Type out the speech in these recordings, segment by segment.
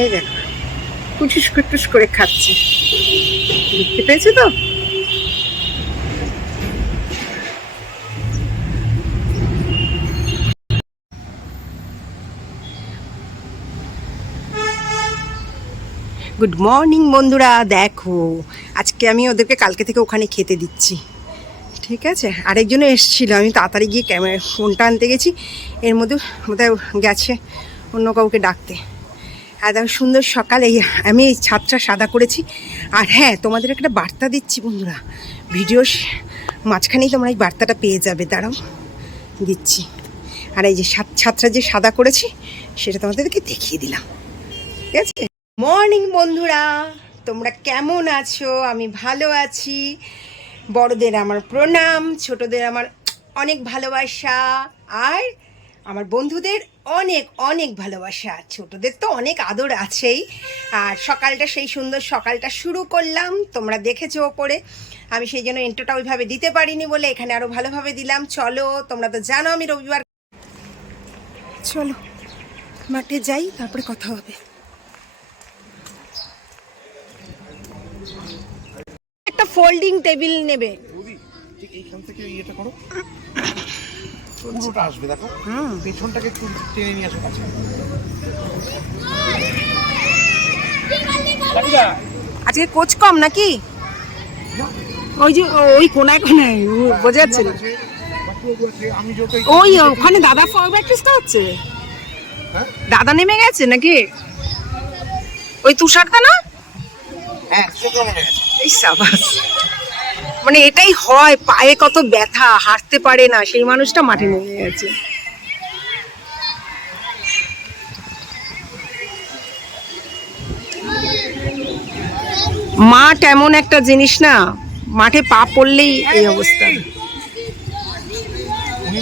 এই দেখো কুটুস কুটুস করে খাচ্ছে। দেখতে পেয়েছ তো? গুড মর্নিং বন্ধুরা, দেখো, আজকে আমি ওদেরকে কালকে থেকে ওখানে খেতে দিচ্ছি। ঠিক আছে? আরেকজনও এসেছিল, আমি তাড়াতাড়ি গিয়ে ক্যামেরা ফোনটা আনতে গেছি। এর মধ্যে বোধহয় গেছে অন্য কাউকে ডাকতে। দেখো সুন্দর সকালে আমি এই ছাদটা সাদা করেছি। আর হ্যাঁ তোমাদের একটা বার্তা দিচ্ছি বন্ধুরা। ভিডিও মাঝখানেই তোমরা এই বার্তাটা পেয়ে যাবে, দাঁড়াও। দিচ্ছি। আর এই যে ছাদ, ছাদটা যে সাদা করেছি, সেটা তোমাদেরকে দেখিয়ে দিলাম। ঠিক আছে? মর্নিং বন্ধুরা, তোমরা কেমন আছো? আমি ভালো আছি। বড়দের আমার প্রণাম, ছোটদের আমার অনেক ভালোবাসা। আর আমার বন্ধুদের অনেক অনেক ভালোবাসা ছোটদের তো অনেক আদর আছেই। আর সকালটা সেই সুন্দর সকালটা শুরু করলাম। তোমরা দেখেছ ওপরে। আমি সেই জন্য এন্ট্রোটা ওইভাবে দিতে পারিনি বলে এখানে আরও ভালোভাবে দিলাম। চলো তোমরা তো জানো আমি রবিবার চলো মাঠে যাই তারপরে কথা হবে। একটা ফোল্ডিং টেবিল নেবে। এইখান থেকে ইয়েটা করো। পুরোটা আসবে দেখো। পেছনটাকে একটু টেনে নিয়ে আসো কাছে। আজকে কোচ কম নাকি? ওই যে ওই কোনায় কোনায় ও- বোঝা যাচ্ছে না। ওই ওখানে দাদা প্র্যাকটিসটা হচ্ছে? হ্যাঁ? দাদা নেমে গেছে নাকি? ওই তুষারটা না? হ্যাঁ মনে গেছে এই সাবাস। মানে এটাই হয়, পায়ে কত ব্যথা, হাঁটতে পারে না, সেই মানুষটা মাঠে নেমে গেছে। মাঠ এমন একটা জিনিস না, মাঠে পা পড়লেই এই অবস্থা। উনি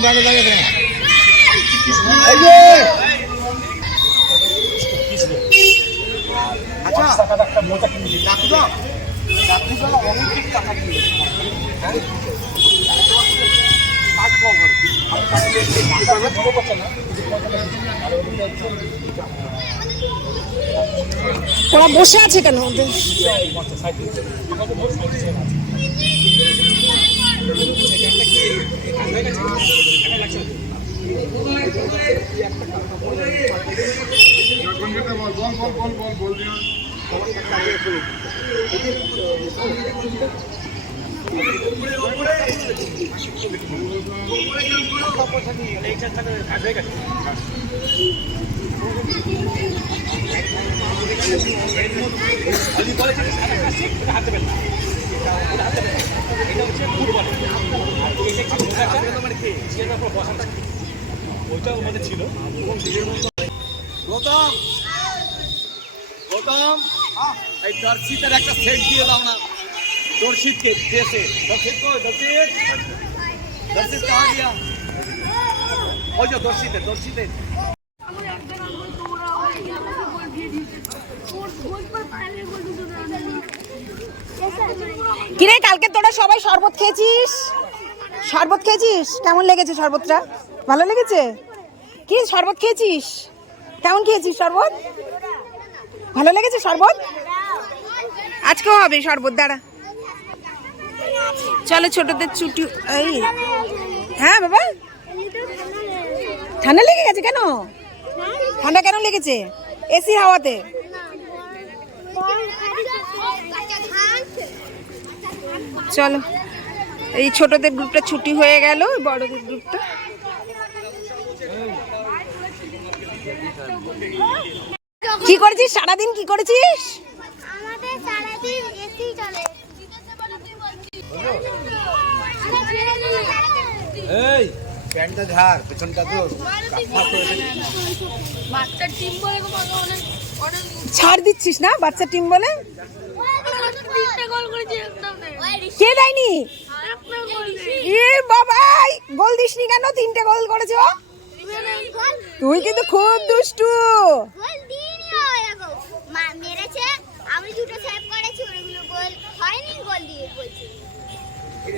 আচ্ছা দাও অনেক টাকা দিয়েছে হ্যাঁ কাজ পাবো আমি কাজে টাকা দিতে পারছি না ওরা বসে আছে কেন ওদের গৌতম গৌতম এই দর্শিতের একটা সেট দিয়ে দাও না। দর্শিতকে দেশে। দর্শিত দর্শিত। দর্শিত কাহা দিয়া। ওই যে কিরে, কালকে তোরা সবাই শরবত খেয়েছিস? শরবত খেয়েছিস? কেমন লেগেছে শরবতটা? ভালো লেগেছে? কি শরবত খেয়েছিস? কেমন খেয়েছিস শরবত? ভালো লেগেছে শরবত? আজকেও হবে শরবত, দাঁড়া। চলো ছোটদের ছুটি, এই। হ্যাঁ বাবা? ঠান্ডা লেগে গেছে কেন? ঠান্ডা কেন লেগেছে? এসি হাওয়াতে। চলো, এই ছোটদের গ্রুপটা ছুটি হয়ে গেল, বড়দের গ্রুপটা। কি করেছিস? সারাদিন কি করেছিস? আমাদের সারাদিন এসি চলে। এই প্যান্টটা ঝাড় পেছনটা তো বাচ্চার টিম বলে অনেক অনেক ছাড় দিচ্ছিস না বাচ্চা টিম বলে? কে দেয়নি? এ বাবাই গোল দিসনি কেন? তিনটে গোল করেছে তুই কিন্তু খুব দুষ্টু গোল দিইনি ও এরকম মা মেরেছে আমি দুটো সেভ করেছি ওগুলো গোল হয়নি গোল দিয়ে বলছি।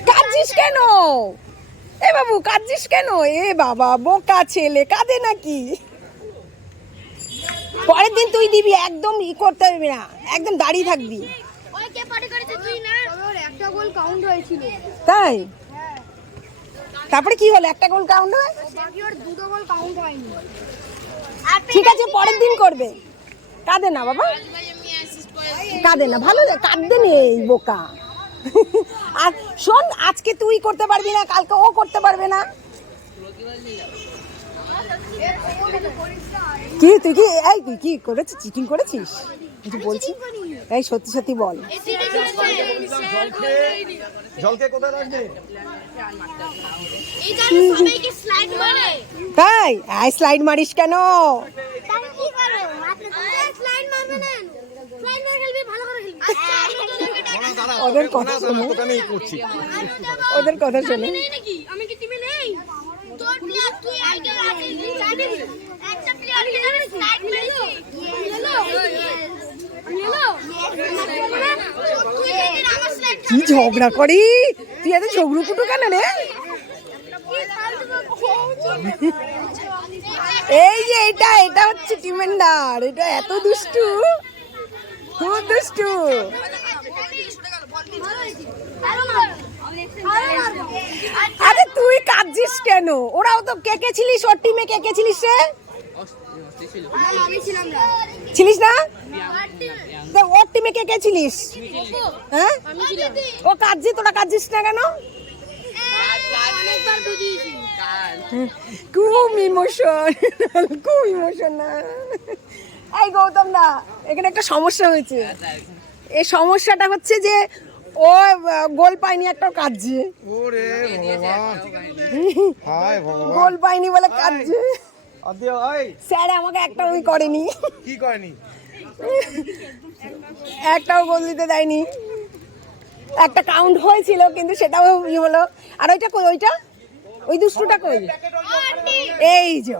কাঁদছিস কেন? এ বাবু কাঁদছিস কেন? এ বাবা বোকা ছেলে কাঁদে নাকি? পরের দিন তুই দিবি একদম ই করতে হবে না একদম দাঁড়িয়ে থাকবি। ওই কে পার্টি করেছে তুই না? ওর একটা গোল কাউন্ট হয়েছিল। তাই? তারপরে কি হলো একটা গোল কাউন্ট হয়? বাকি ওর দুটো গোল কাউন্ট হয়নি। ঠিক আছে পরের দিন করবে। কাঁদে না বাবা? কাঁদে না ভালো কাঁদে কাঁদতে নেই বোকা। আর শোন আজকে তুই করতে পারবি না কালকে ও করতে পারবে না। কি তুই কি এই তুই কি করেছিস? চিটিং করেছিস? কিছু বলছি এই সত্যি সত্যি বল। এই তাই আই স্লাইড মারিস কেন তাহলে কি করো আপনি স্লাইড মারবে না স্লাইড মারে খেলবি ভালো করে খেলবি আচ্ছা আমি তোদেরকে টাকা দাঁড়া ওদের কথা শোনো তোকে আমি করছি আমি দেবো ওদের কথা শোনো নেই নাকি আমি কি টিমে নেই তোর প্লেয়ার তুই আগে আগে জানিস একটা প্লেয়ার কে জানিস স্লাইড মেরেছে হ্যালো হ্যালো তুই জানিস? আমার স্লাইড কি ঝগড়া করি? তুই এত ঝগড়ু কুটু কেন রে? এই যে এটা এটা হচ্ছে টিমেন্ডার এটা এত দুষ্টু। খুব দুষ্টু। আরে তুই কাঁদছিস কেন? ওরাও তো কে কে ছিলিস? ওর টিমে কে কে ছিলিস রে? ছিলিস না? ওর টিমে কে কে ছিলিস? হ্যাঁ? ও কাঁদছি, তোরা কাঁদছিস না কেন? খুব ইমোশন খুব ইমোশনাল এই গৌতম দা, এখানে একটা সমস্যা হয়েছে। এই সমস্যাটা হচ্ছে যে ও গোল পায়নি একটা কাঁদছে। ওরে ভগবান। হায় ভগবান। গোল পায়নি বলে কাঁদছে। আদিও ওই স্যার আমাকে একটা ওই করেনি। কি করেনি? একটাও গোল দিতে দেয়নি। একটা কাউন্ট হয়েছিল কিন্তু সেটাও ই হলো আর ওইটা কই ওইটা? ওই দুষ্টুটা কই? এই যে।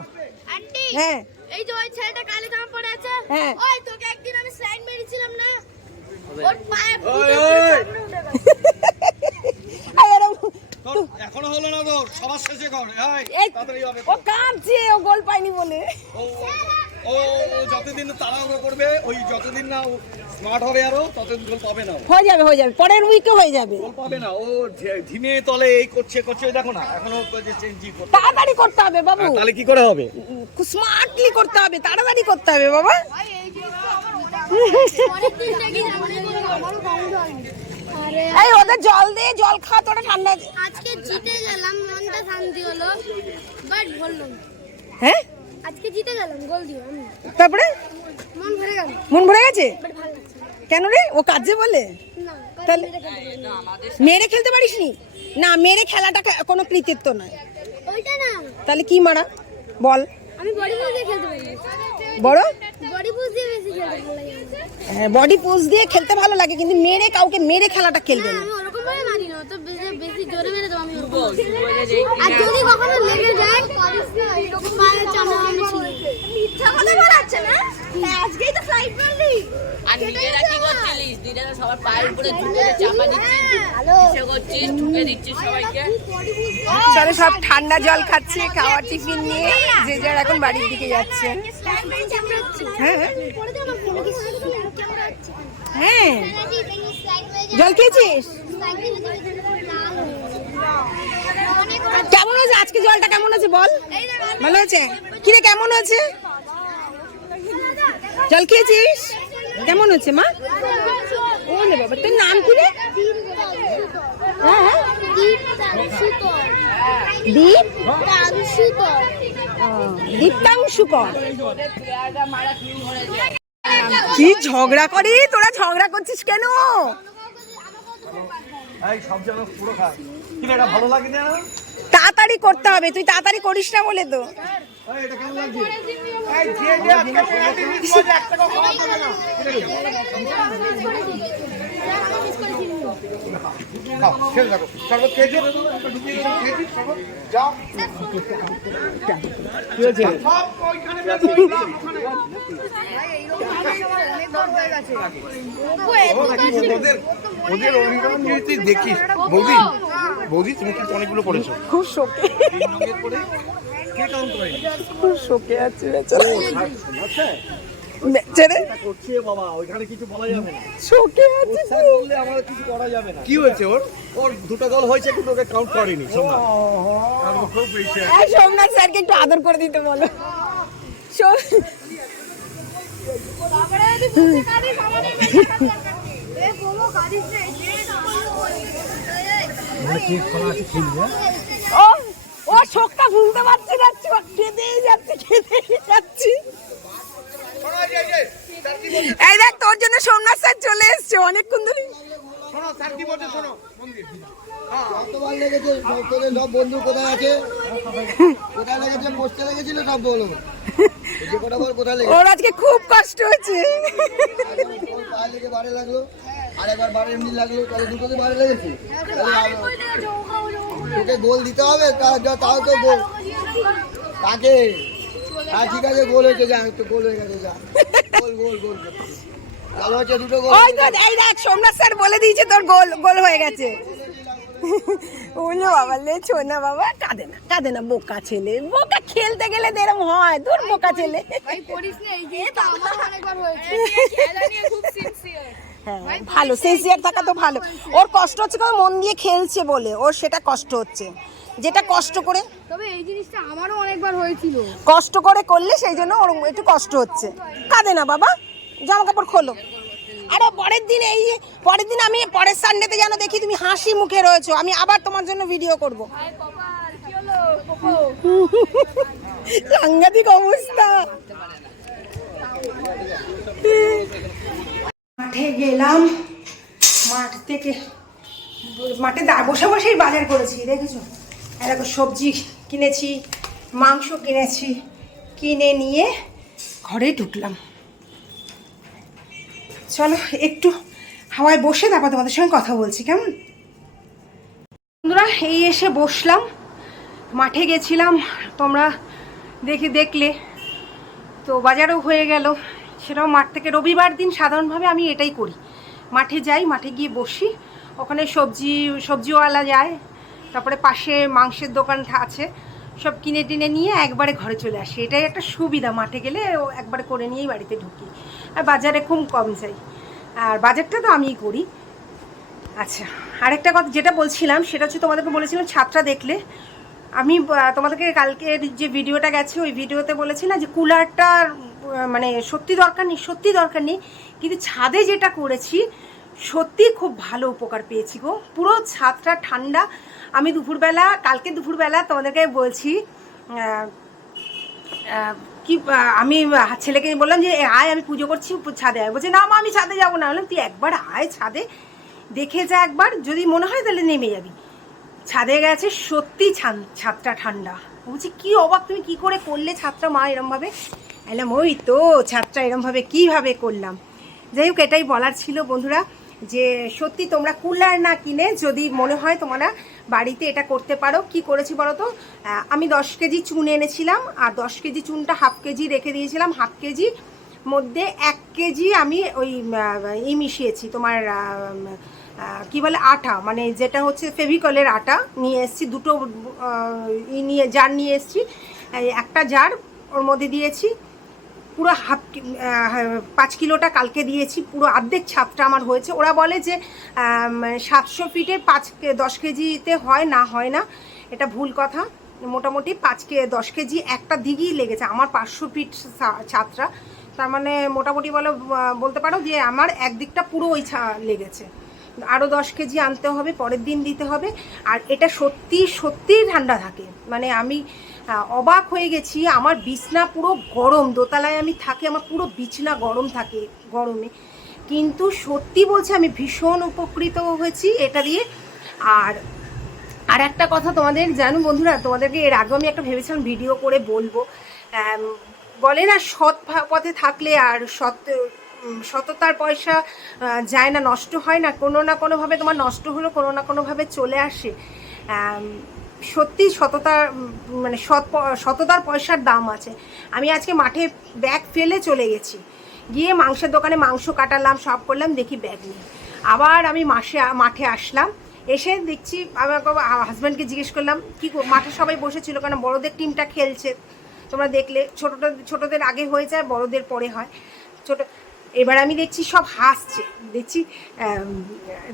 হ্যাঁ। এই যে ওই ছেলেটা কালো জামা পরে আছে হ্যাঁ। ওই তোকে একদিন আমি স্লাইড মেরেছিলাম না? ওর পায়ে ওই, ওই। এই এরম- তোর এখনও হলো না তোর সবার শেষে কর এই তাড়াতাড়ি হবে ও কাঁদছে ও গোল পায়নি বলে। ও ও যতদিন তাড়াহুড়ো করবে ওই যতদিন না স্মার্ট হবে আরও ততদিন গোল পাবে না। হয়ে যাবে হয়ে যাবে। পরের উইকে হয়ে যাবে। গোল পাবে না ও ধিমে তলে এই করছে করছে দেখো না এখনও যে চেঞ্জই করতে তাড়াতাড়ি করতে হবে বাবু। হ্যাঁ, তাহলে কি করে হবে? স্মার্টলি করতে হবে তাড়াতাড়ি করতে হবে বাবা। অনেকদিন দেখি আমারও কাউন্ট হয়নি। এই ওদের জল দে জল খা তোরা ঠান্ডা আজকে জিতে গেলাম মনটা শান্তি হলো বাট বললাম। হ্যাঁ? আজকে জিতে গেলাম গোল দিয়ে তারপরে? মন ভরে গেল। মন ভরে গেছে? কেন রে? ও কাজে বলে? তাহলে মেরে খেলতে পারিস নি। না মেরে খেলাটা কোনো কৃতিত্ব নয়। ওইটা না। তাহলে কি মারা? বল। আমি বডি দিয়ে খেলতে পারি। বড়? বডি পুজ দিয়ে খেলতে ভালো লাগে বডি পোজ দিয়ে খেলতে ভালো লাগে কিন্তু মেরে কাউকে মেরে খেলাটা খেলবে না। আর যদি কখনো লেগে যায়। মিথ্যা কথা বলাচ্ছে না? আজকেই তো ফ্লাইট মারলি আর নিজেরা কি করছিলিস? নিজেরা সবার পায়ের উপরে ঝুঁকে চাপা দিচ্ছিস ইচ্ছে করছিস ঢুকে দিচ্ছিস সবাইকে। তাহলে সব ঠান্ডা জল খাচ্ছে খাওয়ার টিফিন নিয়ে যে যার এখন বাড়ির দিকে যাচ্ছে। হ্যাঁ হ্যাঁ। জল খেয়েছিস? কেমন হয়েছে? আজকে জলটা কেমন আছে বল? ভালো হয়েছে? কিরে কেমন হয়েছে? জল খেয়েছিস? কেমন হচ্ছে মা? ও রে বাবা তোর নাম কি রে? হ্যাঁ হ্যাঁ। দীপ? দীপ্তাংশুকর কি ঝগড়া করি? তোরা ঝগড়া করছিস কেন? তাড়াতাড়ি করতে হবে তুই তাড়াতাড়ি করিস না বলে তো। ওদের অভিমান তুই দেখিস। বৌদি বৌদি তুমি কিন্তু অনেকগুলো করেছ। খুব শোকে। কে কাউন্ট করে খুব শোকে আছে বেচারা। করছে বাবা ওইখানে কিছু বলা যাবে না। শোকে আছে উৎসাহ করলে কিছু করা যাবে না। কি হয়েছে ওর? ওর দুটো গোল হয়েছে কিন্তু ওকে কাউন্ট করেনি সোমনাথ। খুব বেশি সোমনাথ স্যারকে একটু আদর করে দিতে বলো। সোম- তারপরে যদি বুঝতে শোকটা ভুলতে পারছি না চোখ কেঁদেই যাচ্ছে কেঁদেই যাচ্ছি। এই দেখ তোর জন্য সোমনাথ স্যার চলে এসছে অনেকক্ষণ ধরে। শোনো স্যার কি বলছে শোনো মন্দির। কতবার লেগেছে তোদের সব বন্ধু কোথায় আছে? কোথায় লেগেছে পোস্টে লেগেছিল সব বলো। ওর আজকে খুব কষ্ট বারে লাগল? আর একবার বারে এমনি লাগল তাহলে দুটোতে বারে লেগেছে? আ- তোকে গোল দিতে হবে তাও তো গোল। তাকে হ্যাঁ ঠিক আছে, গোল হয়েছে, যা তো গোল হয়ে গেছে, যা। গোল গোল গোল ভালো হচ্ছে দুটো গোল ওই তো, এই দেখ সোমনাথ স্যার বলে দিয়েছে তোর গোল গোল হয়ে গেছে। ওলো বাবা লে ছোনা বাবা কাঁদে না কাঁদে না বোকা ছেলে। বোকা খেলতে গেলে তো এরম হয় তোর বোকা ছেলে। না সিনসিয়ার হ্যাঁ, ভালো সিনসিয়ার থাকা তো ভালো। ওর কষ্ট হচ্ছে কারণ মন দিয়ে খেলছে বলে ওর সেটা কষ্ট হচ্ছে। যেটা কষ্ট করে তবে এই জিনিসটা আমারও অনেকবার হয়েছিল। কষ্ট করে করলে সেই জন্য ওর একটু কষ্ট হচ্ছে। কাঁদে না বাবা জামা কাপড় খোলো। আরে পরের দিন এই পরের দিন আমি, পরের সানডেতে যেন দেখি তুমি হাসি মুখে রয়েছো, আমি আবার তোমার জন্য ভিডিও করব। সাংঘাতিক অবস্থা। মাঠে গেলাম, মাঠ থেকে মাঠে বসে বসেই বাজার করেছি, দেখেছ? এরকম সবজি কিনেছি, মাংস কিনেছি, কিনে নিয়ে ঘরে ঢুকলাম। চলো, একটু হাওয়ায় বসে তারপর তোমাদের সঙ্গে কথা বলছি, কেমন? বন্ধুরা, এই এসে বসলাম, মাঠে গেছিলাম, তোমরা দেখে দেখলে। তো বাজারও হয়ে গেল, সেটাও মাঠ থেকে রবিবার দিন সাধারণভাবে আমি এটাই করি। মাঠে যাই, মাঠে গিয়ে বসি, ওখানে সবজি, সবজিওয়ালা যায়, তারপরে পাশে মাংসের দোকান আছে। সব কিনে টিনে নিয়ে একবারে ঘরে চলে আসি। এটাই একটা সুবিধা, মাঠে গেলে ও একবারে করে নিয়েই বাড়িতে ঢুকি। আর বাজারে খুব কম যাই। আর বাজারটা তো আমিই করি। আচ্ছা আরেকটা কথা যেটা বলছিলাম, সেটা হচ্ছে তোমাদেরকে বলেছিলাম ছাত্রা দেখলে। আমি তোমাদেরকে কালকের যে ভিডিওটা গেছে, ওই ভিডিওতে বলেছি না যে কুলারটার মানে সত্যি দরকার নেই, সত্যি দরকার নেই। কিন্তু ছাদে যেটা করেছি সত্যি খুব ভালো উপকার পেয়েছি গো। পুরো ছাদটা ঠান্ডা আমি দুপুরবেলা, কালকে দুপুরবেলা তোমাদেরকে বলছি কি আমি ছেলেকে বললাম যে আয়, আমি পুজো করছি ছাদে। আয় বলছে, না মা, আমি ছাদে যাব না। বললাম, তুই একবার আয় ছাদে, দেখে যা একবার, যদি মনে হয় তাহলে নেমে যাবি। ছাদে গেছে সত্যি ছাদটা ঠান্ডা। বলছি, কি অবাক, তুমি কি করে করলে ছাদটা মা এরমভাবে? এলাম ওই তো, ছাদটা এরমভাবে কীভাবে করলাম? যাই হোক, এটাই বলার ছিল বন্ধুরা। যে সত্যি তোমরা কুলার না কিনে যদি মনে হয় তোমরা বাড়িতে এটা করতে পারো। কি করেছি বলো তো আমি দশ কেজি চুন এনেছিলাম আর দশ কেজি চুনটা হাফ কেজি রেখে দিয়েছিলাম। হাফ কেজি মধ্যে এক কেজি আমি ওই ই মিশিয়েছি তোমার কি বলে, আটা। মানে যেটা হচ্ছে ফেভিকলের আটা নিয়ে এসেছি, দুটো ই নিয়ে, জার নিয়ে এসেছি। একটা জার ওর মধ্যে দিয়েছি। পুরো হাফ কি- পাঁচ কিলোটা কালকে দিয়েছি, পুরো অর্ধেক ছাদটা আমার হয়েছে। ওরা বলে যে সাতশো ফিটে পাঁচ দশ কেজিতে হয়, না হয় না, এটা ভুল কথা। মোটামুটি পাঁচ কে, দশ কেজি একটা দিকেই লেগেছে, আমার পাঁচশো ফিট ছা- ছাদটা। তার মানে মোটামুটি বলো বলতে পারো যে আমার একদিকটা পুরো ওই লেগেছে। আরও দশ কেজি আনতে হবে, পরের দিন দিতে হবে। আর এটা সত্যি, সত্যিই ঠান্ডা থাকে। মানে আমি অবাক হয়ে গেছি। আমার বিছনা পুরো গরম। দোতলায় আমি থাকি, আমার পুরো বিছনা গরম থাকে গরমে। কিন্তু সত্যি বলছি, আমি ভীষণ উপকৃত হয়েছি এটা দিয়ে। আর আর একটা কথা তোমাদের জানো বন্ধুরা, তোমাদেরকে এর আগেও আমি একটা ভেবেছিলাম ভিডিও করে বলব। বলে না, সৎ পথে থাকলে আর সৎ সততার পয়সা যায় না, নষ্ট হয় না, কোনো না কোনোভাবে তোমার নষ্ট হলো, কোনো না কোনোভাবে চলে আসে। সত্যি সততার মানে সৎ সততার পয়সার দাম আছে। আমি আজকে মাঠে ব্যাগ ফেলে চলে গেছি। গিয়ে মাংসের দোকানে মাংস কাটালাম, সব করলাম, দেখি ব্যাগ নেই। আবার আমি মাসে, মাঠে আসলাম, এসে দেখছি আমি হাজব্যান্ডকে জিজ্ঞেস করলাম, কি মাঠে সবাই বসেছিল কারণ বড়দের টিমটা খেলছে। তোমরা দেখলে, ছোটোটা, ছোটোদের আগে হয়ে যায়, বড়দের পরে হয়। ছোট এবার আমি দেখছি সব হাসছে। দেখছি আম,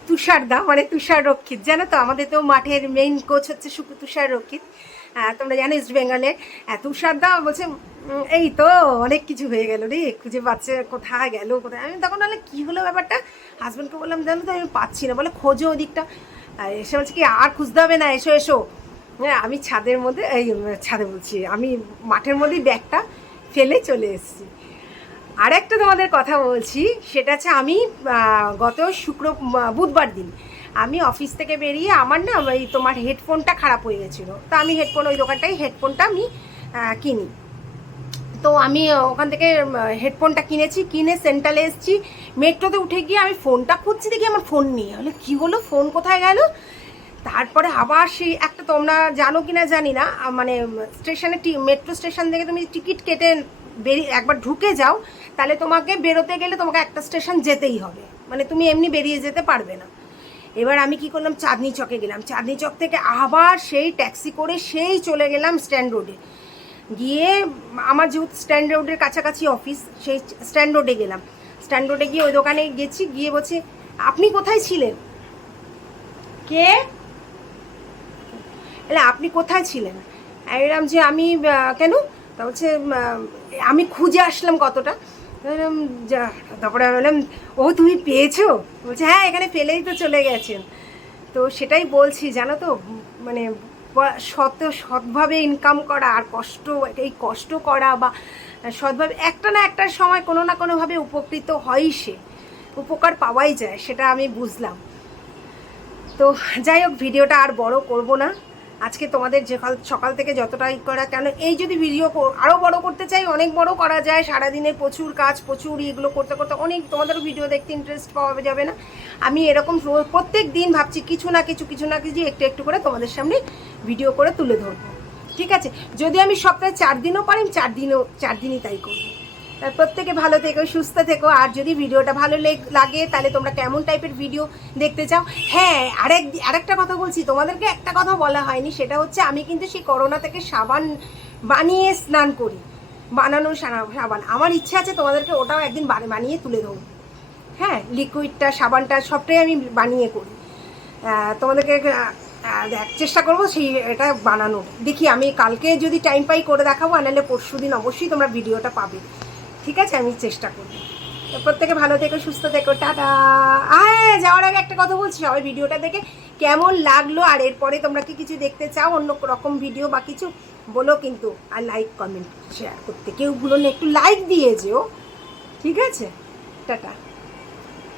তুষারদা মানে তুষার রক্ষিত জানো তো আমাদের তো মাঠের মেইন কোচ হচ্ছে শুকু তুষার রক্ষিত তোমরা জানো ইস্ট বেঙ্গলে আহ, তুষারদা বলছে এই তো অনেক কিছু হয়ে গেল রে খুঁজে পাচ্ছে কোথায় গেল কোথায়? আমি তখন বলে কী হলো ব্যাপারটা? হাজব্যান্ডকে বললাম জানো তো আমি পাচ্ছি না। বলে খোঁজো ওদিকটা। এসে বলছে কি আর খুঁজতে হবে না এসো এসো। হ্যাঁ আমি ছাদের মধ্যে এই ছাদে বলছি আমি মাঠের মধ্যেই ব্যাগটা ফেলে চলে এসেছি। আর একটা তোমাদের কথা বলছি, সেটা হচ্ছে আমি গত শুক্র বুধবার দিন আমি অফিস থেকে বেরিয়ে আমার না ওই তোমার হেডফোনটা খারাপ হয়ে গেছিল। তো আমি হেডফোন, ওই দোকানটাই হেডফোনটা আমি কিনি। তো আমি ওখান থেকে হেডফোনটা কিনেছি, কিনে সেন্ট্রালে এসেছি। মেট্রোতে উঠে গিয়ে আমি ফোনটা খুঁজছি, দেখি আমার ফোন নেই। হলে কী হলো? ফোন কোথায় গেল? তারপরে আবার সেই, একটা তোমরা জানো কি না জানি না মানে স্টেশনে মেট্রো স্টেশন থেকে তুমি টিকিট কেটে বেরিয়ে, একবার ঢুকে যাও তাহলে তোমাকে বেরোতে গেলে তোমাকে একটা স্টেশন যেতেই হবে। মানে তুমি এমনি বেরিয়ে যেতে পারবে না। এবার আমি কি করলাম? চাঁদনি চকে গেলাম। চাঁদনি চক থেকে আবার সেই ট্যাক্সি করে সেই চলে গেলাম স্ট্যান্ড রোডে। গিয়ে আমার যেহেতু স্ট্যান্ড রোডের কাছাকাছি অফিস, সেই স্ট্যান্ড রোডে গেলাম। স্ট্যান্ড রোডে গিয়ে ওই দোকানে গেছি, গিয়ে বলছে, আপনি কোথায় ছিলেন? কে? এলে আপনি কোথায় ছিলেন? বললাম যে আমি কেন? তা বলছে আমি খুঁজে আসলাম কতটা। যা, তারপরে আমি বললাম, ও, তুমি পেয়েছ? বলছে হ্যাঁ এখানে ফেলেই তো চলে গেছেন তো সেটাই বলছি, জানো তো মানে সৎ সৎভাবে ইনকাম করা আর কষ্ট, এই কষ্ট করা বা সৎভাবে একটা না একটা সময় কোনো না কোনোভাবে উপকৃত হয়ই সে, উপকার পাওয়াই যায়, সেটা আমি বুঝলাম। তো যাই হোক, ভিডিওটা আর বড় করব না। আজকে তোমাদের যে কাল- সকাল থেকে যতটাই করা, কেন এই যদি ভিডিও আরও বড় করতে চাই, অনেক বড় করা যায়। সারাদিনের প্রচুর কাজ, প্রচুর এগুলো করতে করতে অনেক তোমাদের ভিডিও দেখতে ইন্টারেস্ট পাওয়া যাবে না। আমি এরকম প্রত্যেক দিন ভাবছি কিছু না কিছু কিছু না কিছু একটু একটু করে তোমাদের সামনে ভিডিও করে তুলে ধরবো। ঠিক আছে? যদি আমি সপ্তাহে চার দিনও পারি চার দিনও চার দিনই তাই করব। প্রত্যেকে ভালো থেকো, সুস্থ থেকো। আর যদি ভিডিওটা ভালো লেগ- তাহলে তোমরা কেমন টাইপের ভিডিও দেখতে চাও? হ্যাঁ আরেক আরেকটা কথা বলছি, তোমাদেরকে একটা কথা বলা হয়নি, সেটা হচ্ছে আমি কিন্তু সেই করোনা থেকে সাবান বানিয়ে স্নান করি। বানানো সাবান। আমার ইচ্ছা আছে তোমাদেরকে ওটাও একদিন বানি- বানিয়ে তুলে দেবো। হ্যাঁ লিকুইডটা সাবানটা, সবটাই আমি বানিয়ে করি। তোমাদেরকে চেষ্টা করব সেই এটা বানানো দেখি, আমি কালকে যদি টাইম পাই করে দেখাবো, আর নাহলে পরশু দিন অবশ্যই তোমরা ভিডিওটা পাবে। ঠিক আছে, আমি চেষ্টা করব প্রত্যেকে ভালো থেকো, সুস্থ থেকো, টাটা। হ্যাঁ যাওয়ার আগে একটা কথা বলছি, সবাই ভিডিওটা দেখে কেমন লাগল, আর এরপরে তোমরা কি কিছু দেখতে চাও, অন্য রকম ভিডিও বা কিছু, বলো কিন্তু, আর লাইক কমেন্ট শেয়ার করতে। কেউ গুলো একটু লাইক দিয়ে যেও। ঠিক আছে? টাটা।